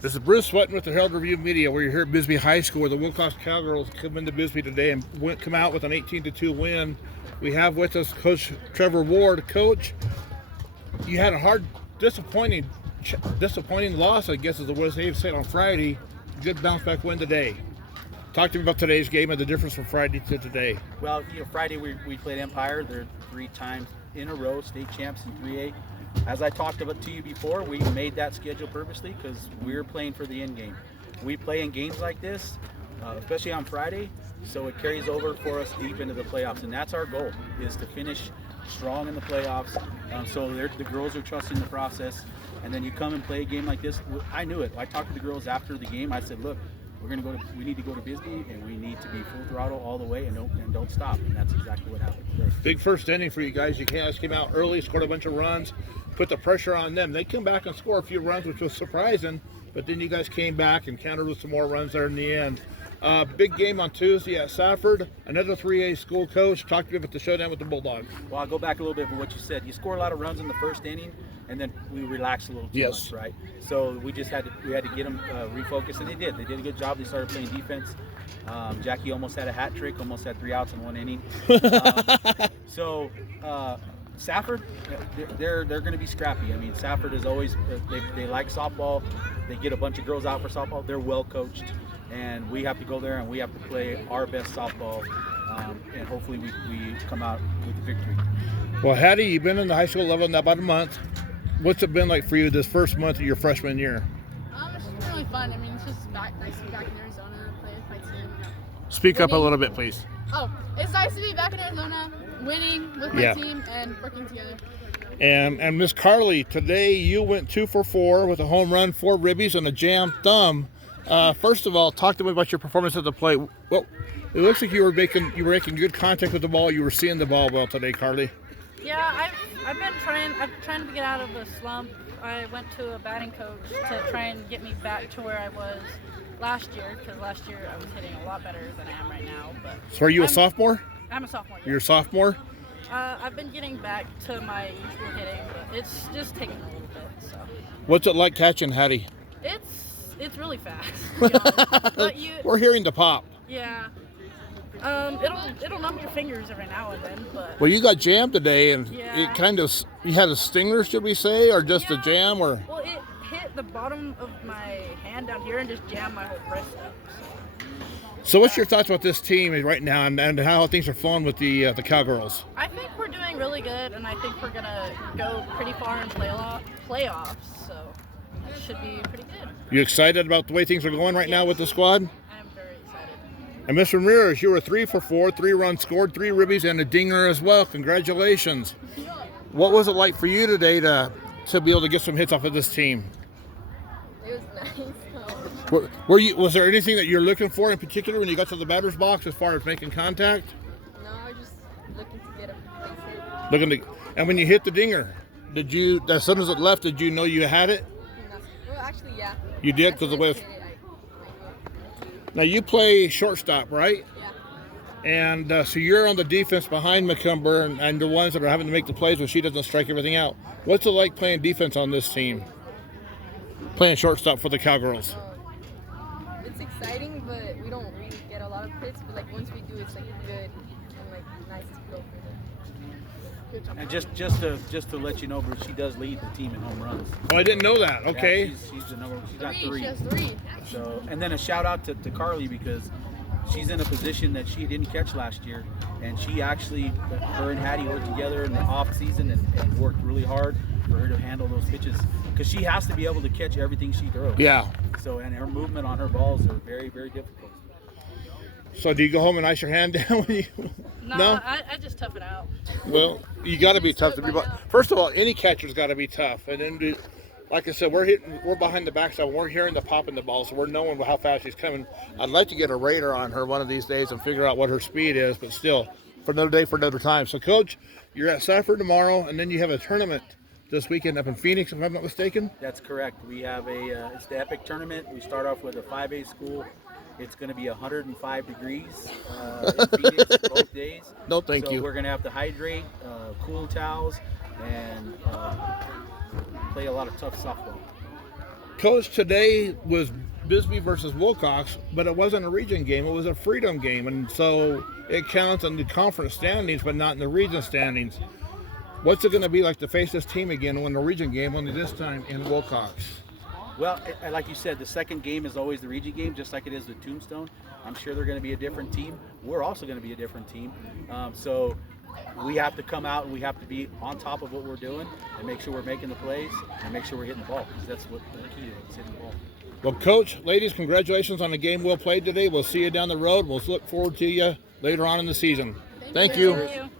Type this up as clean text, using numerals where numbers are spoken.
This is Bruce Sweating with the Herald Review Media. We're here at Bisbee High School where the Willcox Cowgirls come into Bisbee today and come out with an 18-2 win. We have with us Coach Trevor Ward. Coach, you had a hard, disappointing loss, I guess is the way to say it, on Friday. Good bounce back win today. Talk to me about today's game and the difference from Friday to today. Well, Friday we played Empire. They're 3 times in a row state champs in 3A. As I talked about to you before, we made that schedule purposely because we're playing for the end game. We play in games like this, especially on Friday, so it carries over for us deep into the playoffs, and that's our goal, is to finish strong in the playoffs. So the girls are trusting the process, and then you come and play a game like this. I knew it. I talked to the girls after the game. I said, look, we need to go to Bisbee, and we need to be full throttle all the way and don't stop. And that's exactly what happened today. Big first inning for you guys. You guys came out early, scored a bunch of runs, put the pressure on them. They come back and score a few runs, which was surprising, but then you guys came back and countered with some more runs there in the end. Big game on Tuesday at Safford. Another 3A school. Coach, talk to me about the showdown with the Bulldogs. Well, I'll go back a little bit for what you said. You score a lot of runs in the first inning, and then we relaxed a little too much, right? So we had to get them refocused, and they did. They did a good job. They started playing defense. Jackie almost had a hat trick, almost had 3 outs in 1 inning. Safford, they're going to be scrappy. I mean, Safford is always they like softball. They get a bunch of girls out for softball. They're well coached, and we have to go there and we have to play our best softball, and hopefully we come out with the victory. Well, Hattie, you've been in the high school level about a month. What's it been like for you this first month of your freshman year? It's just been really fun. I mean, it's just nice to be back in Arizona, play with my team. Speak up a little bit, please. Oh, it's nice to be back in Arizona, winning with my team and working together. And Miss Karlie, today you went 2 for 4 with a home run, 4 ribbies, and a jammed thumb. First of all, talk to me about your performance at the plate. Well, it looks like you were making good contact with the ball. You were seeing the ball well today, Karlie. Yeah, I'm trying to get out of the slump. I went to a batting coach to try and get me back to where I was last year, because last year I was hitting a lot better than I am right now. But so are you a sophomore? I'm a sophomore. Yeah. You're a sophomore? I've been getting back to my usual hitting, but it's just taking a little bit. So. What's it like catching, Hattie? It's really fast. To be honest. But we're hearing the pop. Yeah. It'll numb your fingers every now and then, but. Well, you got jammed today, and it kind of, you had a stinger, should we say, or just a jam, or? Well, it hit the bottom of my hand down here and just jammed my whole wrist up. So what's your thoughts about this team right now and how things are flowing with the Cowgirls? I think we're doing really good, and I think we're gonna go pretty far in playoffs. So it should be pretty good. You excited about the way things are going right now with the squad? I'm very excited. And Miss Ramirez, you were 3 for 4, 3 runs scored, 3 ribbies, and a dinger as well. Congratulations. What was it like for you today to be able to get some hits off of this team? It was nice. Was there anything that you're looking for in particular when you got to the batter's box as far as making contact? No, I was just looking to get a base hit. And when you hit the dinger, did you, as soon as it left, did you know you had it? Well, actually, yeah. You did, because the way it's... Now you play shortstop, right? Yeah. And so you're on the defense behind Macumber and the ones that are having to make the plays when she doesn't strike everything out. What's it like playing defense on this team? Playing shortstop for the Cowgirls. It's exciting, but we don't really get a lot of hits. But like once we do, it's like good and like nice to go for it. And just to let you know, Bruce, she does lead the team in home runs. Oh, I didn't know that. Okay. Yeah, she's the number. She's got 3. She has 3. So, and then a shout out to Karlie, because she's in a position that she didn't catch last year, and she actually, her and Hattie worked together in the off season and worked really hard for her to handle those pitches, because she has to be able to catch everything she throws. Yeah. So, and her movement on her balls are very, very difficult. So do you go home and ice your hand down when you? No? I just tough it out. Well, you got to be tough to be. First of all, any catcher's got to be tough, and then, like I said, we're behind the backside. We're hearing the pop in the ball, so we're knowing how fast she's coming. I'd like to get a radar on her one of these days and figure out what her speed is, but still, for another day, for another time. So, Coach, you're at Safford tomorrow, and then you have a tournament this weekend up in Phoenix, if I'm not mistaken. That's correct. We have it's the Epic Tournament. We start off with a 5A school. It's going to be 105 degrees in Phoenix both days. No, thank you. So we're going to have to hydrate, cool towels, and play a lot of tough softball. Coach, today was Bisbee versus Willcox, but it wasn't a region game. It was a freedom game, and so it counts in the conference standings, but not in the region standings. What's it going to be like to face this team again and win the region game, only this time in Willcox? Well, like you said, the second game is always the region game, just like it is with Tombstone. I'm sure they're going to be a different team. We're also going to be a different team. So we have to come out and we have to be on top of what we're doing and make sure we're making the plays and make sure we're hitting the ball, because that's what the key is, hitting the ball. Well, Coach, ladies, congratulations on the game well played today. We'll see you down the road. We'll look forward to you later on in the season. Thank you. Thank you.